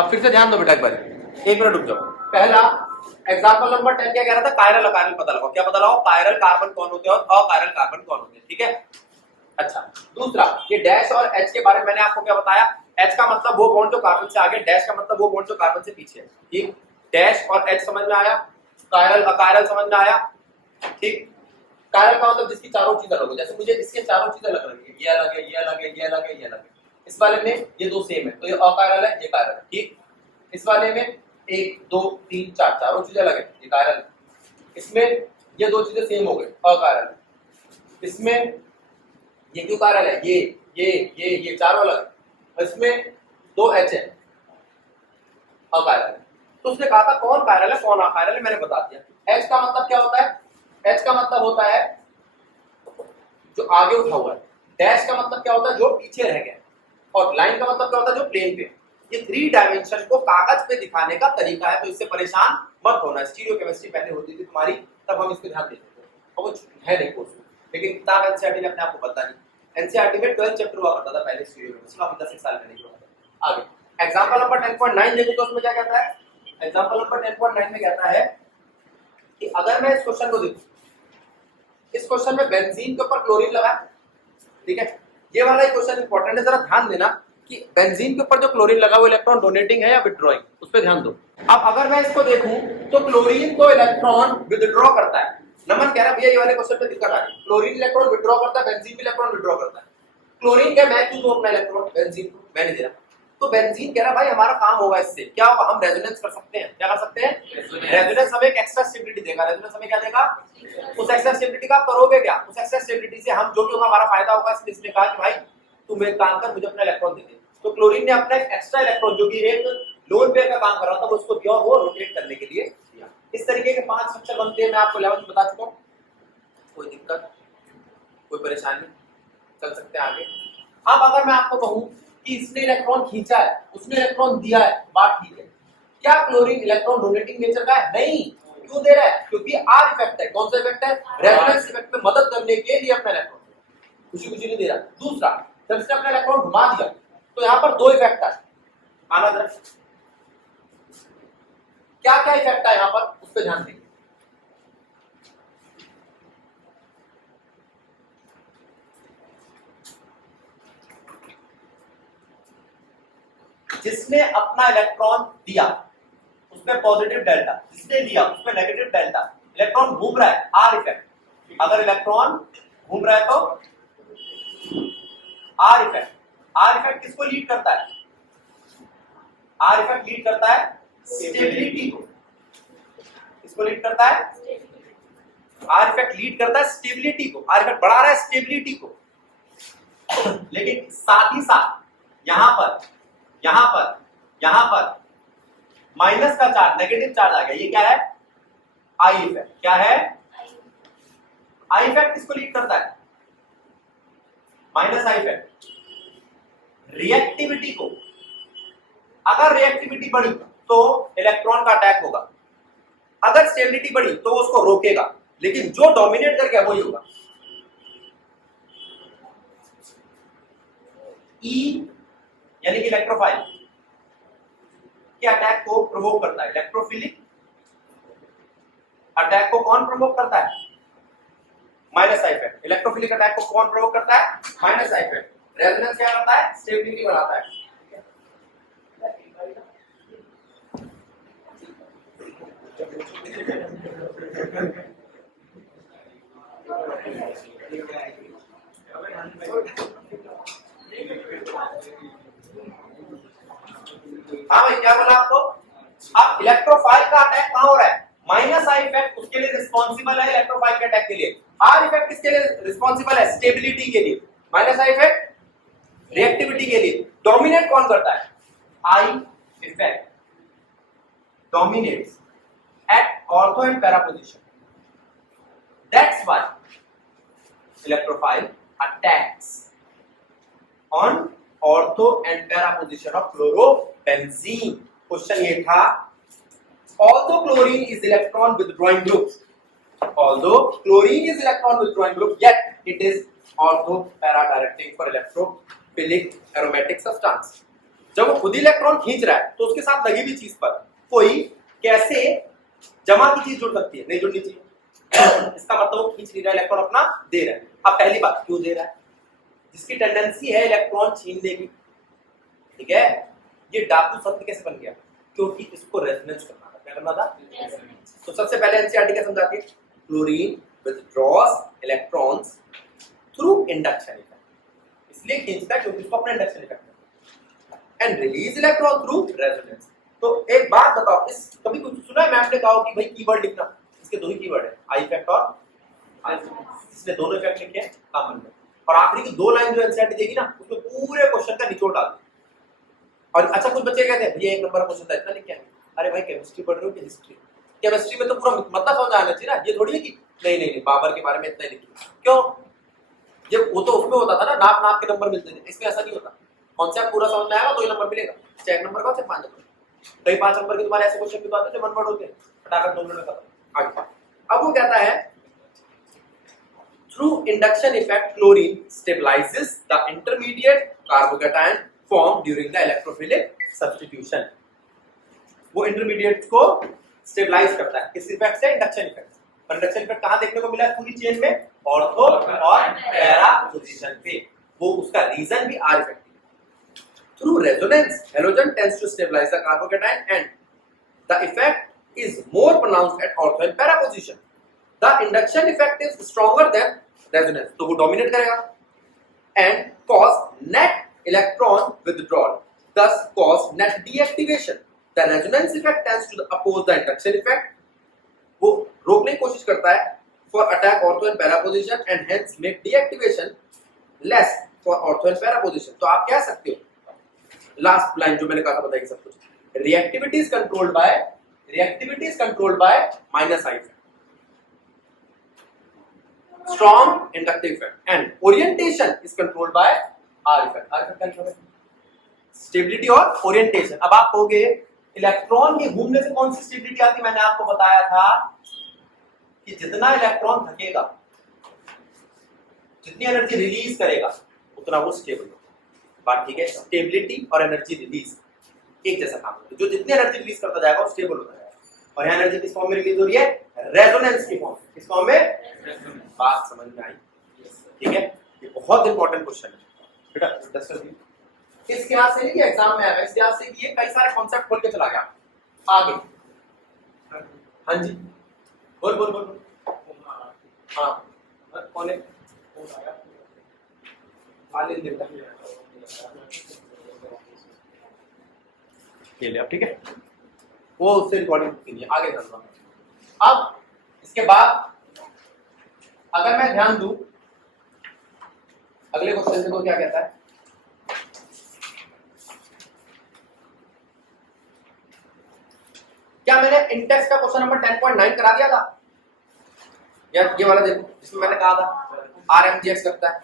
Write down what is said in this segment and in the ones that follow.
अब फिर से ध्यान दो बेटा एक बार, एक मिनट रुक जाओ। पहला एग्जांपल नंबर 10 क्या कह रहा था, कायरल अकायरल पता लगाओ। क्या पता लगाओ, कायरल कार्बन कौन होते हैं और अकायरल कार्बन कौन होते हैं, ठीक है। अच्छा, दूसरा ये डैश और एच के बारे में मैंने आपको क्या बताया, एच का मतलब वो बॉन्ड जो कार्बन से आगे, डैश का मतलब वो बॉन्ड जो कार्बन से पीछे है, ठीक। डैश और एच समझ में आया, कायरल अकायरल समझ में आया, ठीक। कायरल का मतलब जिसकी चारों चीजें अलग हो, जैसे मुझे इसके चारों चीजें अलग लगी, ये अलग है, ये अलग है, ये अलग है, ये अलग है। इस वाले में ये दो सेम है तो ये अकायरल है, ये कायरल है, ठीक। इस वाले में 1 2 3 4 चारों चीजें अलग है, ये कायरल है। इसमें ये दो चीजें सेम हो गई, अकायरल है। इसमें ये क्यों कायरल है, ये चारों अलग है। इसमें 2 एच है, अकायरल है। तो उसने कहा था कौन कायरल है कौन अकायरल है, मैंने बता दिया। एच का मतलब क्या होता है, एच का मतलब होता है जो आगे उठा हुआ है, डैश का मतलब क्या होता है जो पीछे रह गया, और लाइन का मतलब क्या होता है जो प्लेन पे। ये 3 डायमेंशन को कागज पे दिखाने का तरीका है, तो इससे परेशान मत होना। स्टीरियो केमिस्ट्री पहले होती थी तुम्हारी, तब हम इस पे ध्यान देते थे, और वो है नहीं कोर्स में, लेकिन किताब एनसीईआरटी ने अपने आप को बदला नहीं। एनसीईआरटी में 12 चैप्टर हुआ करता था पहले स्टीरियो केमिस्ट्री, अब 10 साल में नहीं हुआ था। आगे एग्जांपल नंबर 10.9 देखो तो उसमें क्या कहता है, एग्जांपल नंबर 10.9 में कहता है कि अगर मैं इस क्वेश्चन को देखूं, इस क्वेश्चन में बेंजीन के ऊपर क्लोरीन लगा, ठीक है। ये वाला क्वेश्चन इंपॉर्टेंट है, जरा ध्यान देना कि बेंजीन के ऊपर जो क्लोरीन लगा वो इलेक्ट्रॉन डोनेटिंग है या विथड्रॉइंग, उस पर ध्यान दो। अब अगर मैं इसको देखूं तो क्लोरीन तो इलेक्ट्रॉन विथड्रॉ करता है। नमन कह रहा है भैया ये वाले क्वेश्चन पे दिक्कत आ रही है, क्लोरीन इलेक्ट्रॉन विथड्रॉ करता है, बेंजीन भी इलेक्ट्रॉन विथड्रॉ करता है। क्लोरीन क्या मैं क्यों दूं अपना इलेक्ट्रॉन बेंजीन को, मैं नहीं दे रहा। तो बेंजीन कह रहा भाई हमारा काम होगा इससे, क्या होगा, हम रेजोनेंस कर सकते हैं। क्या कर सकते हैं, रेजोनेंस हमें एक एक्स्ट्रा स्टेबिलिटी देगा। रेजोनेंस हमें क्या देगा, उस एक्स्ट्रा स्टेबिलिटी का आप करोगे क्या, उस एक्स्ट्रा स्टेबिलिटी से हम जो भी होगा हमारा फायदा होगा। इसलिए इसने कहा कि भाई तुम एक काम कर, मुझे अपना इलेक्ट्रॉन दे दे। तो क्लोरीन ने अपना एक एक्स्ट्रा इलेक्ट्रॉन जो कि एक लोन पेयर का काम कर रहा था वो उसको दिया, और वो रोटेट करने के लिए दिया। इस तरीके के 5 स्ट्रक्चर बनते हैं, मैं आपको 11 में बता चुका हूं। कोई दिक्कत, कोई परेशानी, चल सकते हैं आगे। अब अगर मैं आपको कहूं कि इसने इलेक्ट्रॉन खींचा है, उसने इलेक्ट्रॉन दिया है, बात ठीक है, क्या क्लोरीन इलेक्ट्रॉन डोनेटिंग नेचर का है, नहीं। क्यों दे रहा है, क्योंकि आर इफेक्ट है। कौन सा इफेक्ट है, रेजोनेंस इफेक्ट में मदद करने के लिए अपना इलेक्ट्रॉन, खुशी खुशी नहीं दे रहा। दूसरा, जब इसने अपना इलेक्ट्रॉन घुमा दिया तो यहाँ पर 2 इफेक्ट है, आना जरा क्या क्या इफेक्ट है यहाँ पर, उस पर ध्यान देंगे। जिसने अपना इलेक्ट्रॉन दिया उसमें पॉजिटिव डेल्टा, जिसने लिया उसमें नेगेटिव डेल्टा, इलेक्ट्रॉन घूम रहा है, आर इफेक्ट। अगर इलेक्ट्रॉन घूम रहा है तो आर इफेक्ट। आर इफेक्ट किसको लीड करता है, आर इफेक्ट लीड करता है स्टेबिलिटी को। किसको लीड करता है, आर इफेक्ट लीड करता है स्टेबिलिटी को। आर इफेक्ट बढ़ा रहा है स्टेबिलिटी को, लेकिन साथ ही साथ यहां पर माइनस का चार्ज, नेगेटिव चार्ज आ गया। ये क्या है, आई इफेक्ट। क्या है, आई इफेक्ट किसको लीड करता है, माइनस आई इफेक्ट रिएक्टिविटी को। अगर रिएक्टिविटी बढ़ी तो इलेक्ट्रॉन का अटैक होगा, अगर स्टेबिलिटी बढ़ी तो उसको रोकेगा, लेकिन जो डोमिनेट कर गया वही होगा। ई यानी कि इलेक्ट्रोफाइल के अटैक को प्रोवोक करता है। इलेक्ट्रोफिलिक अटैक को कौन प्रोवोक करता है, minus I effect. Electrophilic attack को कौन प्रोवोक करता है, माइनस आई इफेक्ट। रेजोनेंस क्या करता है, स्टेबिलिटी बढ़ाता है। हाँ भाई क्या बोला आपको, अब इलेक्ट्रोफाइल का अटैक कहां हो रहा है, माइनस आई इफेक्ट उसके लिए रिस्पॉन्सिबल है इलेक्ट्रोफाइल के अटैक के लिए। आर इफेक्ट किसके लिए रिस्पॉन्सिबल है, स्टेबिलिटी के लिए। माइनस आई इफेक्ट रिएक्टिविटी के लिए। डोमिनेट कौन करता है, I effect dominates at ortho and para position. That's why electrophile attacks on ortho and para position of chlorobenzene. Question ये था, although chlorine is electron withdrawing group, yet it is ortho para directing for electrophilic aromatic substance. जब वो खुद electron खींच रहा है तो उसके साथ लगी हुई चीज पर कोई कैसे जमा की चीज जुड़ सकती है? नहीं जुड़नी चाहिए। इसका मतलब वो खींच नहीं रहा, इलेक्ट्रॉन अपना दे रहा है। अब पहली बात, क्यों दे रहा है? जिसकी टेंडेंसी है इलेक्ट्रॉन छीनने की, ठीक है। ये डाकू शब्द कैसे बन गया? क्योंकि इसको रेजोनेंस करना था। क्या करना था? तो सबसे पहले एनसीईआरटी क्या समझाती है? Chlorine withdraws electrons through induction effect, इसलिए खींचता है क्योंकि इसको अपना इंडक्शन इफेक्ट है, and release electron through resonance. तो एक बात बताओ, इस कभी कुछ सुना है मैम ने कहा कि भाई कीवर्ड लिखना? इसके दो ही कीवर्ड है, आई इफेक्ट और आई। इसने दोनों इफेक्ट लिखे हैं कॉमन में, और आखिरी की दो लाइन जो एनसीईआरटी देगी ना, उसमें पूरे क्वेश्चन का निचोड़ डाल। और अच्छा, कुछ बच्चे कहते हैं भैया एक नंबर का क्वेश्चन था, इतना लिख के आए। अरे भाई केमिस्ट्री पढ़ रहे हो कि हिस्ट्री? केमिस्ट्री में तो पूरा मतलब समझ आना चाहिए ना, ये थोड़ी है कि नहीं नहीं नहीं बाबर के बारे में इतना ही लिखिए। क्यों? ये वो तो उसमें होता था ना, नाप नाप के नंबर मिलते थे, इसमें ऐसा नहीं होता। कॉन्सेप्ट पूरा समझ में आएगा तो ही नंबर मिलेगा, चाहे एक नंबर का चाहे 5 नंबर। कई 5 नंबर के तुम्हारे ऐसे क्वेश्चन भी तो आते हैं जो वन वर्ड होते हैं, फटाफट 2 मिनट में खत्म। आगे अब वो कहता है through induction effect chlorine stabilizes the intermediate carbocation formed during the electrophilic substitution। वो इंटरमीडिएट को स्टेबलाइज करता है किस इफेक्ट से? Induction effect. और इंडक्शन इफेक्ट कहां देखने को मिला है पूरी चेन में? ऑर्थो और पैरा पोजीशन पे। वो उसका रीजन भी आर इफेक्ट है। Through resonance halogen tends to stabilise the carbocation and the effect is more pronounced at ortho and para position. The induction effect is stronger than resonance, तो वो dominate करेगा and cause net electron withdrawal, thus cause net deactivation। The resonance effect tends to oppose the induction effect, वो रोकने की कोशिश करता है for attack ortho and para position and hence make deactivation less for ortho and para position। तो आप कह सकते हो, लास्ट लाइन जो मैंने कहा था बताइए सब कुछ, reactivity is controlled by minus I effect, strong inductive effect, and orientation is controlled by R effect। R effect क्या है? स्टेबिलिटी और ओरिएंटेशन। अब आप कहोगे इलेक्ट्रॉन के घूमने से कौन सी स्टेबिलिटी आती है? मैंने आपको बताया था कि जितना इलेक्ट्रॉन थकेगा, जितनी एनर्जी रिलीज करेगा, उतना वो स्टेबल होगा। बात ठीक है? स्टेबिलिटी और एनर्जी रिलीज एक जैसा काम होता है। जो जितनी एनर्जी रिलीज करता जाएगा वो स्टेबल होता जाएगा। और यहाँ एनर्जी किस फॉर्म में रिलीज हो रही है? रेजोनेंस की फॉर्म। किस फॉर्म में? बात समझ में आई? ठीक है, ये बहुत इंपॉर्टेंट क्वेश्चन है बेटा, डिस्कस कीजिए। इस क्लास से नहीं कि एग्जाम में आएगा, इस क्लास से ये कई सारे कॉन्सेप्ट खोल के चला गया आगे। हाँ जी, बोल बोल बोल। हाँ कौन है? आलिंद देवता ये ले, अब ठीक है, वो उससे रिकॉर्डिंग के लिए आगे चलना। अब इसके बाद अगर मैं ध्यान दूं अगले क्वेश्चन से, तो क्या कहता है? क्या मैंने इंटेक्स का क्वेश्चन नंबर 10.9 करा दिया था? या ये वाला देखो, जिसमें मैंने कहा था RMGX करता है,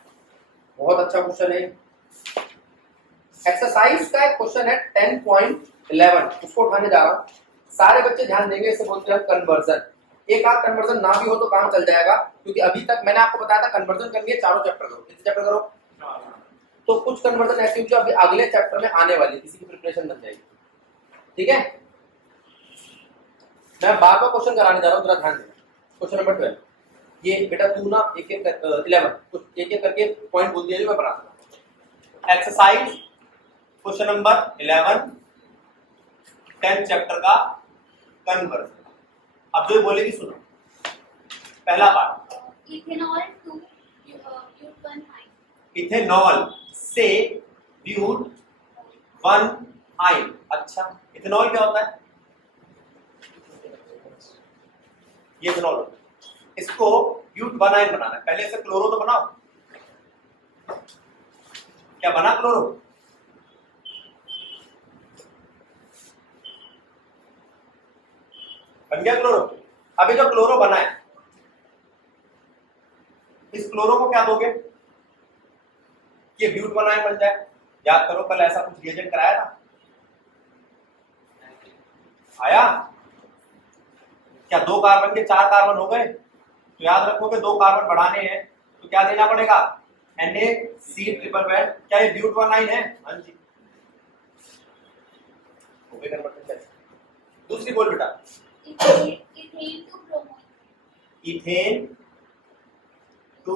बहुत अच्छा क्वेश्चन है। एक्सरसाइज का एक क्वेश्चन है 10.11, उसको उठाने जा रहा हूं। सारे बच्चे ध्यान देंगे, इसे बोलते हैं कन्वर्जन। एक आध कन्वर्जन ना भी हो तो काम चल जाएगा, क्योंकि अभी तक मैंने आपको बताया था कन्वर्जन करनी है, चारों चैप्टर करो। कितने चैप्टर करो? तो कुछ कन्वर्जन ऐसी जो अभी अगले चैप्टर में आने वाली, किसी की प्रिपरेशन बन जाएगी। ठीक है, मैं बार बार क्वेश्चन कराने जा रहा हूँ, जरा ध्यान देना। क्वेश्चन नंबर 12, ये बेटा तू ना एक एक 11 कुछ एक एक करके पॉइंट बोल दिया जो मैं बना दूंगा। Exercise question number 11 10th chapter का कन्वर्जन। अब जो बोलेगी सुनो, पहला पार्ट, इथेनॉल टू ब्यूट 1 आइन। इथेनॉल से ब्यूट 1 आइन। अच्छा, इथेनॉल क्या होता है? ये इथेनॉल होता है। इसको ब्यूट 1 आइन बनाना है, पहले से क्लोरो तो बनाओ। क्या बना क्लोरो? बन गया क्लोरो। अभी जो क्लोरो बना है, इस क्लोरो को क्या दोगे कि ब्यूट 1 आइन बन जाए? याद करो, कल ऐसा कुछ रिएजेंट कराया था, आया क्या? 2 कार्बन के 4 कार्बन हो गए, तो याद रखोगे 2 कार्बन बढ़ाने हैं तो क्या देना पड़ेगा? NaC triple bond. क्या ये ब्यूट 1 आइन है? हाँ जी। वे कन्वर्जन कैसे? दूसरी बोल बेटा। Ethane to bromo. Ethane to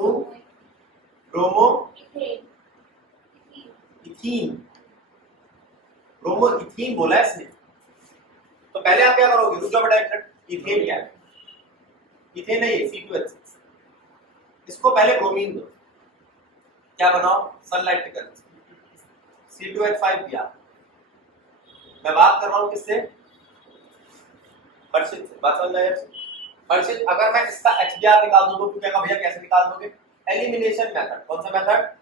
bromo ethene. Bromo ethene बोला है इसने। तो पहले आप क्या करोगे? रुक जाओ बेटा एक मिनट। इथेन क्या है? इथेन है ये C2H6। इसको पहले ब्रोमीन दो, क्या बनाओ? सनलाइट के करंट C2H5 मैं बात कर रहा हूं किससे? हर्षित से। बात समझ आया? हर्षित, अगर मैं इसका HBr निकाल दूं तो क्या भैया कैसे निकाल दोगे? Elimination method. कौन सा मेथड?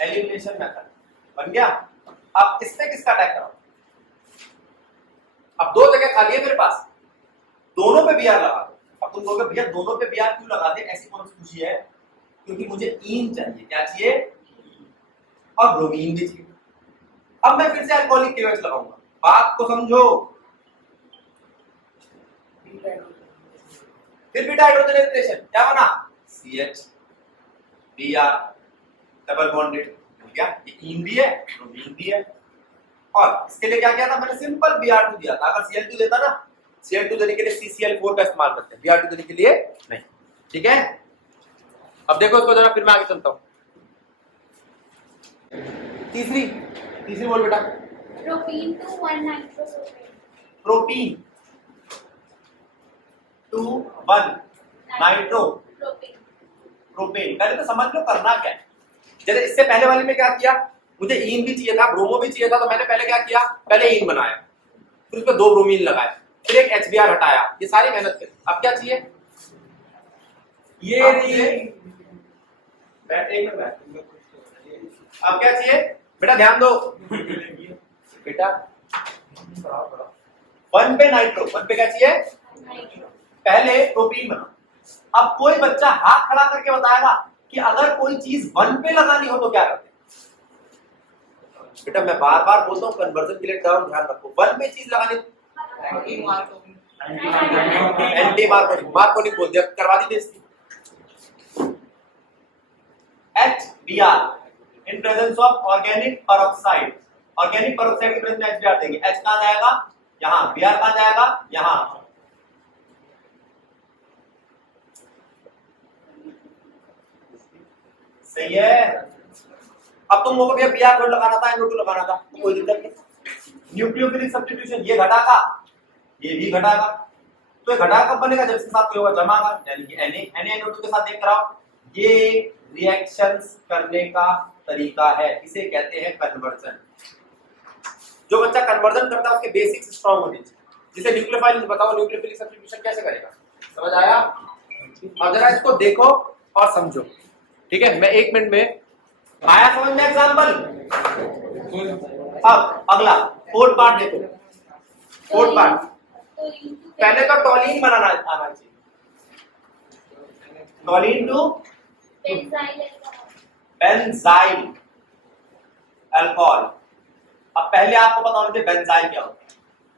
एलिमिनेशन मेथड बन गया। अब इससे किसका अटैक कराओ? अब दो जगह खाली है मेरे पास, दोनों पे Br लगा दो। अब तुम कहोगे भैया दोनों पे Br क्यों लगा दे? ऐसी कौन सी खुशी है? क्योंकि मुझे ईन चाहिए। क्या चाहिए? और ब्रोमीन भी चाहिए। अब मैं फिर से अल्कोहलिक KOH लगाऊंगा। बात को समझो। फिर बीटा हाइड्रोजन एलिमिनेशन क्या बना? CH Br डबल बॉन्डेड हो गया। ये ईन भी है, ब्रोमीन भी है। और इसके लिए क्या किया था? मैंने सिंपल Br2 दिया था। अगर Cl2 देता ना, Cl2 देने के लिए CCl4 का इस्तेमाल करते हैं, Br2 देने के लिए नहीं। ठीक है, अब देखो इसको जरा, फिर मैं आगे चलता हूं। तीसरी बोल बेटा। Propene to 1 nitropropane. Propene to 1 nitro propane. पहले तो समझ लो करना क्या है। जैसे इससे पहले वाली में क्या किया? मुझे ईन भी चाहिए था, ब्रोमो भी चाहिए था, तो मैंने पहले क्या किया? पहले ईन बनाया, फिर उस पर 2 ब्रोमीन लगाए, फिर एक HBr हटाया। ये सारी मेहनत करी। अब क्या चाहिए? ये अब क्या चाहिए बेटा? ध्यान दो बेटा। 1 पे नाइट्रो, 1 पे क्या चाहिए? पहले प्रोपीन बना। अब कोई बच्चा हाथ खड़ा करके बताएगा कि अगर कोई चीज 1 पे लगानी हो तो क्या करते हैं? बेटा मैं बार बार बोलता हूँ कन्वर्जन के लिए टर्म ध्यान रखो। 1 पे चीज लगानी, एंटी मार्कोनिक बोल दिया, करवा दी बेइज्जती। HBr in presence of organic peroxide। Organic peroxide के प्रेजेंस में HBr देंगे। H कहां जाएगा? यहां। Br कहां जाएगा? यहां। सही है। अब तुम लोगों को भैया Br थोड़ा लगाना था, NO2 लगाना था, तो कोई दिक्कत नहीं। न्यूक्लियोफिलिक सब्स्टिट्यूशन, ये घटागा, ये भी घटागा। तो ये घटा कब बनेगा? जब इसके साथ कोई होगा जमा का, यानी कि Na NO2 के साथ देख कराओ। ये रिएक्शंस करने का तरीका है, इसे कहते हैं कन्वर्जन। जो बच्चा कन्वर्जन करता है उसके बेसिक्स स्ट्रांग होने चाहिए। जिसे न्यूक्लियोफाइल बताओ न्यूक्लियोफिलिक सब्स्टिट्यूशन कैसे करेगा, समझ आया? अब जरा इसको देखो और समझो। ठीक है, मैं 1 मिनट में आया समझ में एग्जांपल। अब अगला 4th पार्ट देखो। 4th पार्ट पहले तो टॉलिन बनाना आना चाहिए। Toluene to benzyl alcohol. अब पहले आपको पता होना चाहिए बेंजाइल क्या होता है।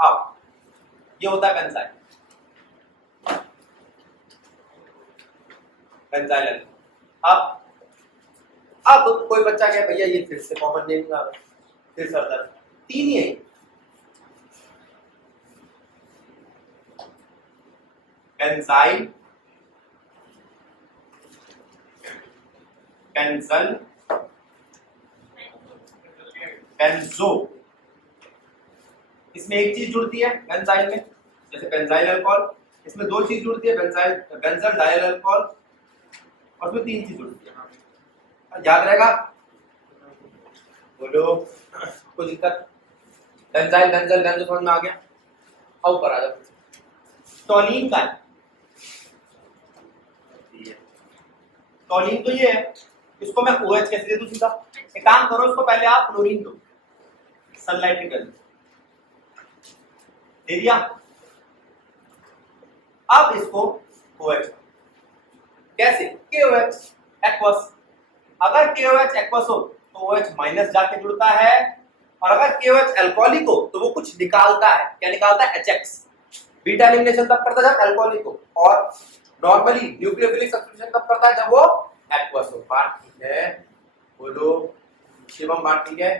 अब ये होता है बेंजाइल अल्कोहल। अब कोई बच्चा क्या भैया ये फिर से कॉमन नेम का फिर सर दर्द, 3 ही है। Benzyl, benzal, benzo. इसमें एक चीज जुड़ती है बेंजाइल में, जैसे बेंजाइल अल्कोहल। इसमें 2 चीज जुड़ती है, बेंजल डायल अल्कोहल, और उसमें 3 चीज जुड़ती है। याद रहेगा? बोलो, कोई दिक्कत? बेंजाइल, बेंजल, बेंजो समझ में आ गया? अब ऊपर आ जाओ। टॉलिन का टॉलिन तो ये है, इसको मैं OH कैसे दे दूं सीधा? एक काम करो, इसको पहले आप क्लोरीन दो, सनलाइट निकल दे दिया। अब इसको OH कैसे? KOH aqueous. अगर KOH एक्वस हो तो OH माइनस जाके जुड़ता है, और अगर KOH अल्कोहलिक हो तो वो कुछ निकालता है। क्या निकालता है? HX। बीटा एलिमिनेशन तब करता जब अल्कोहलिक हो, और नॉर्मली न्यूक्लियोफिलिक सब्स्टिट्यूशन कब करता है, जब वो एक्वस हो। बात ठीक है, बोलो शिवम, बात ठीक है।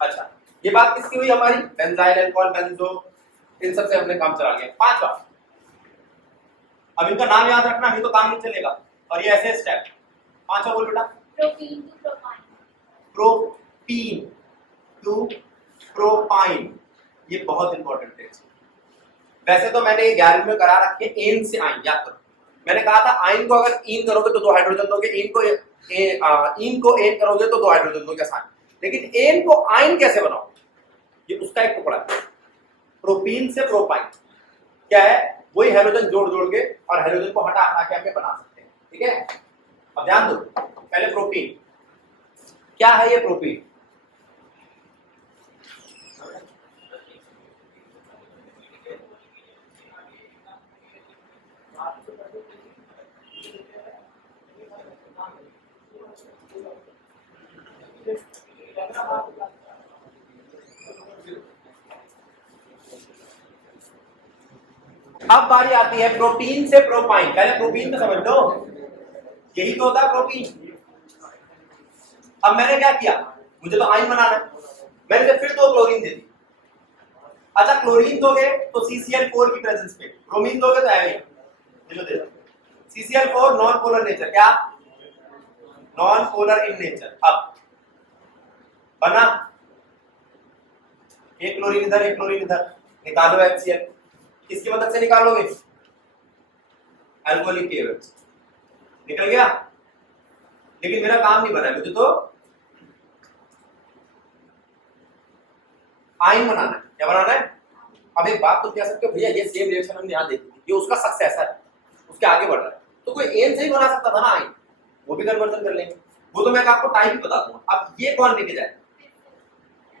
अच्छा, ये बात किसकी हुई हमारी, बेंजाइल अल्कोहल बेंजो, इन सब से हमने काम चला लिया। पांचवा, अब इनका नाम याद रखना, नहीं तो काम नहीं चलेगा, और ये ऐसे स्टेप। पांचवा बोल बेटा, propene to propyne. Propene to propyne, ये बहुत इंपॉर्टेंट है। वैसे तो मैंने 11वीं में करा रखी है एन से आइन, याद करो। मैंने कहा था आइन को अगर इन करोगे तो 2 हाइड्रोजन दोगे, इन को एन करोगे तो 2 हाइड्रोजन दोगे, आसान। लेकिन एन को आइन कैसे बनाओ, ये उसका एक टुकड़ा है। प्रोपीन से प्रोपाइन क्या है, वही हाइड्रोजन जोड़ जोड़ के और हाइड्रोजन को हटा हटा के हम बना सकते हैं, ठीक है। अब ध्यान दो, पहले प्रोपीन क्या है, ये प्रोपीन अब बारी आती है प्रोटीन से प्रोपाइन। पहले प्रोटीन तो समझ लो, यही तो होता है प्रोटीन। अब मैंने क्या किया, मुझे तो आयन बनाना है, मैंने फिर 2 क्लोरीन दे दी। अच्छा, क्लोरीन दोगे तो CCl4 की प्रेजेंस पे, ब्रोमीन दोगे तो आएगा, ये दे दो। CCl4 नॉन पोलर नेचर, क्या नॉन पोलर इन नेचर। अब बना, एक क्लोरीन इधर, एक क्लोरीन इधर, निकालो HCl। किसकी मदद से निकालोगे, अल्कोहलिक एसिड, निकल गया। लेकिन मेरा काम नहीं बना है, मुझे तो आयन बनाना है। क्या बनाना है, अब एक बात तो कह सकते हो, भैया ये सेम रिएक्शन हमने यहाँ देखी थी, ये उसका सक्सेसर है, उसके आगे बढ़ रहा है, तो कोई एन से ही बना सकता था ना आयन, वो भी कन्वर्जन कर लेंगे। वो तो मैं आपको टाइम भी बता दूंगा। अब ये कौन लेके जाए,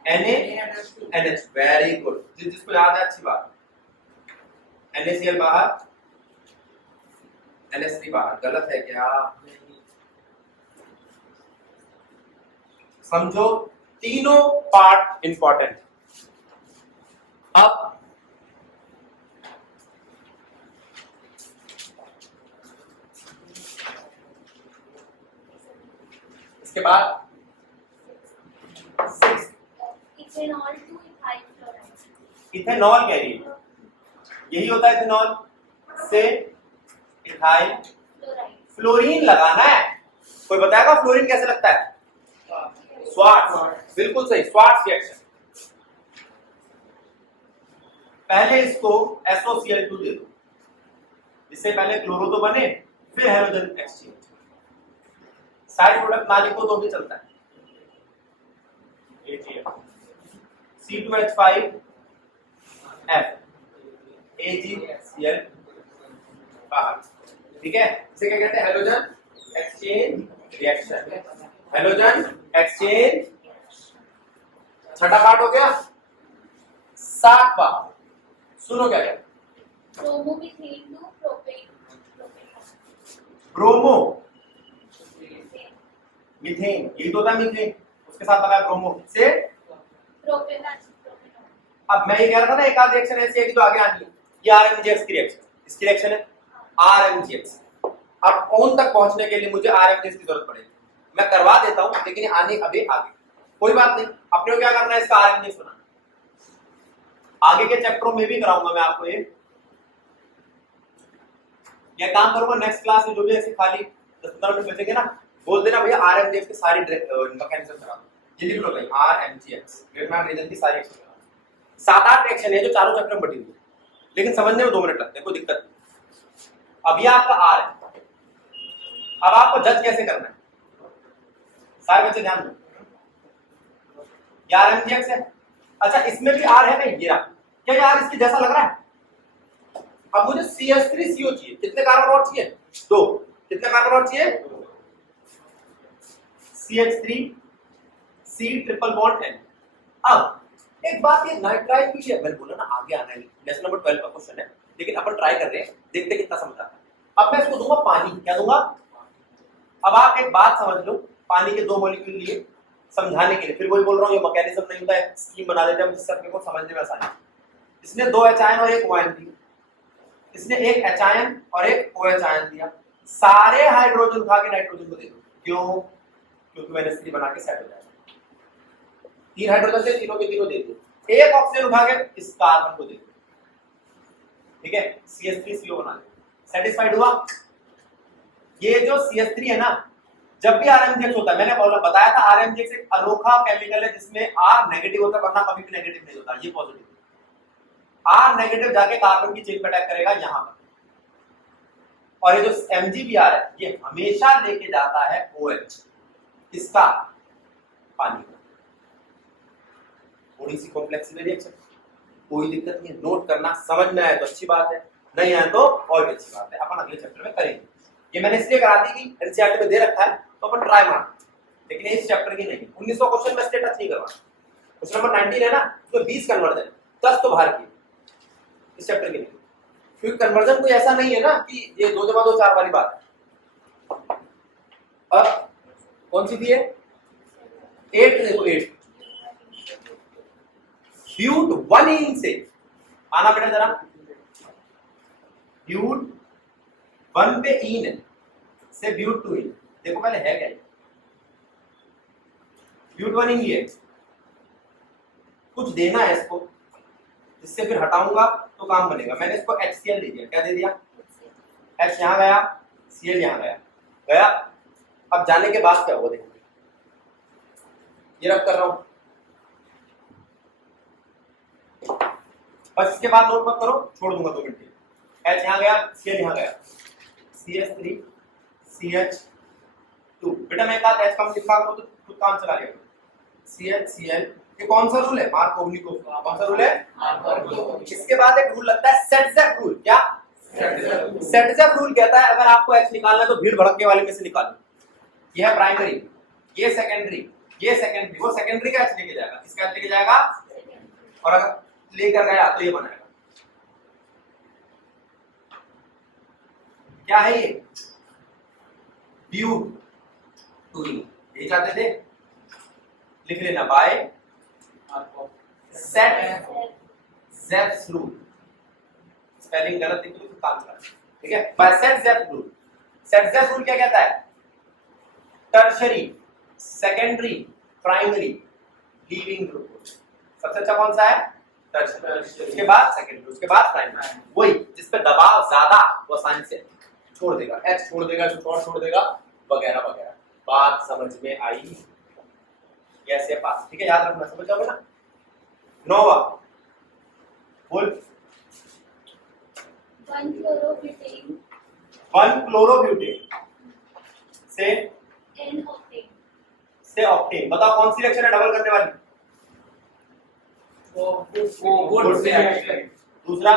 NaNH, वेरी गुड, जिसको याद है अच्छी बात। NaCl बाहर, NH3 बाहर, गलत है क्या, समझो तीनों पार्ट इंपॉर्टेंट। अब इसके बाद ethanol two ethyl chloride. Ethanol कह रही है, यही होता है इथेनॉल से इथाइल क्लोराइड। फ्लोरीन लगाना है। कोई बताएगा फ्लोरीन कैसे लगता है, स्वार्ट्ज, बिल्कुल सही, स्वार्ट्ज रिएक्शन। पहले इसको SOCl2 दे दो, इससे पहले क्लोरो तो बने, फिर हाइड्रोजन एक्सचेंज। साइड प्रोडक्ट ना लिखो तो भी चलता है। C2H5F AgCl बाहर, ठीक है। इसे क्या कहते हैं, hydrogen exchange reaction, hydrogen exchange. छठा पार्ट हो गया। 7वां, सुनो क्या कहते हैं, bromomethane to propane. Bromo methane, यही तो होता है मीथेन, उसके साथ लगाया ब्रोमो से प्रोपेन। अब मैं ये कह रहा था ना, एक आध रिएक्शन ऐसी है कि जो आगे आनी है, ये RMGX की रिएक्शन, इसकी रिएक्शन है RMGX। अब कौन तक पहुंचने के लिए मुझे RMGX की जरूरत पड़ेगी, मैं करवा देता हूं, लेकिन आने अभी आगे, कोई बात नहीं। अपने को क्या करना है, इसका RMGX बनाना। आगे के चैप्टरों में भी कराऊंगा मैं आपको ये काम करूंगा नेक्स्ट क्लास में, जो भी ऐसे खाली 10-15 मिनट बचेंगे ना, बोल देना भैया RMGX की सारी मैकेनिज्म करा दो, ये लिख लो भाई RMGX, ग्रेटमैन रीजन की सारी 7-8 रिएक्शन है जो चारों चैप्टर में बटी हुई है, लेकिन समझने में 2 मिनट लगते हैं, कोई दिक्कत नहीं। अब ये आपका R है, अब आपको जज कैसे करना है, सारे बच्चे ध्यान दो। ये RMGX है, अच्छा इसमें भी R है ना, ये रहा, क्या ये R इसके जैसा लग रहा है। अब मुझे CH3CO चाहिए, कितने कार्बन और चाहिए, 2, कितने कार्बन और चाहिए, CH3 C triple bond N। अब एक बात, ये नाइट्राइल की है, मैंने बोला ना आगे आना है, लेसन नंबर 12 का क्वेश्चन है, लेकिन अपन ट्राई कर रहे हैं, देखते कितना समझ आता है। अब मैं इसको दूंगा पानी, क्या दूंगा। अब आप एक बात समझ लो, पानी के 2 मॉलिक्यूल लिए समझाने के लिए, फिर वही बोल रहा हूँ, ये मैकेनिज्म नहीं होता है, स्कीम बना देते हैं जिससे अपने को समझने में आसानी। इसने 2 H आयन और 1 O आयन दी, इसने एक H आयन और एक OH आयन दिया, सारे हाइड्रोजन उठा के नाइट्रोजन को दे दो। क्यों? क्योंकि वो NH3 बना के सेट हो जाएगा। 3 हाइड्रोजन से तीनों के तीनों दे दो, एक ऑक्सीजन उठा के इस कार्बन को दे दो, ठीक है, CH3CO बना दो। सेटिस्फाइड हुआ? ये जो CH3 है ना, जब भी RMGX होता है, मैंने बताया था RMGX एक अनोखा केमिकल है जिसमें R नेगेटिव होता है, वरना कभी भी नेगेटिव नहीं होता, ये पॉजिटिव। R नेगेटिव जाके कार्बन की चेन पे अटैक करेगा यहां पर, और ये जो MgBr है ये हमेशा लेके जाता है OH, इसका पानी का। थोड़ी सी कॉम्प्लेक्स रिएक्शन, कोई दिक्कत नहीं है, नोट करना, समझ में आए तो अच्छी बात है, नहीं आए तो और भी अच्छी बात है, अपन अगले चैप्टर में करेंगे। ये मैंने इसलिए करा दी कि एनसीईआरटी में दे रखा है तो अपन ट्राई मार, लेकिन इस चैप्टर की नहीं। 1900 क्वेश्चन में स्टेटस नहीं करवा, क्वेश्चन नंबर 19 है ना, तो 20 कन्वर्जन 10 तो बाहर की, इस चैप्टर की नहीं, क्योंकि कन्वर्जन कोई ऐसा नहीं है ना कि ये 2 जमा 2 4 वाली बात है। अब कौन सी थी है? 8 देखो, 8 ब्यूट 1 इन से आना बेटा जरा, ब्यूट 1 पे इन से ब्यूट 2 इन, देखो पहले है क्या, ब्यूट 1 इन ये कुछ देना है इसको, जिससे फिर हटाऊंगा तो काम बनेगा। मैंने इसको HCl दे दिया, क्या दे दिया? H यहां गया, Cl यहां गया। अब जाने के बाद क्या होगा देखो, ये रब कर रहा हूं, बस इसके बाद नोट मत करो, छोड़ दूंगा 2 मिनट के। H यहां गया, Cl यहां गया, CH3 CH2, बेटा मैं एक बात H कम लिखा करो तो खुद काम चला लिया। CHCl, ये कौन सा रूल है? मार्कोवनिकोव। कौन सा रूल है? इसके बाद एक रूल लगता है सेटजेफ रूल। क्या? सेटजेफ रूल कहता है अगर आपको H निकालना है तो भीड़ भड़के वाले में से निकालो। ये है प्राइमरी, ये सेकेंडरी, ये सेकेंडरी, वो सेकेंडरी का H लेके जाएगा, किसका H लेके जाएगा? और अगर लेकर गया तो ये बनाएगा, क्या है ये? ब्यूट 2 इन, यही चाहते थे, लिख लेना बाय सेटजेफ रूल। स्पेलिंग गलत लिखी तो काम चला, ठीक है, by Saytzeff rule. Saytzeff rule क्या कहता है? Tertiary, secondary, primary, leaving group. सबसे अच्छा कौन सा है? टर्शरी, उसके बाद सेकेंडरी, उसके बाद प्राइमरी। वही जिस पे दबाव ज्यादा वो आसानी से छोड़ देगा, H छोड़ देगा, कुछ और छोड़ देगा, वगैरह वगैरह। बात समझ में आई? कैसे पास, ठीक है, याद रखना, समझ जाओगे ना। नोवा बोल। 1 क्लोरोब्यूटेन 1 क्लोरोब्यूटेन से N octane से ऑक्टेन। बताओ कौन सी रिएक्शन है डबल करने वाली? गुड से एक्शन। दूसरा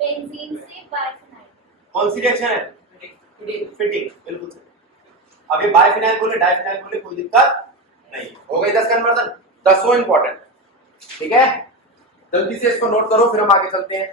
बेंजीन से बाइफिनाइल। कौन सी रिएक्शन है? फिटिंग, बिल्कुल सही। अब ये बाइफिनाइल बोले डाइफिनाइल बोले कोई दिक्कत नहीं। हो गई 10 कन्वर्जन, 10 इंपॉर्टेंट, ठीक है, जल्दी से इसको नोट करो फिर हम आगे चलते हैं।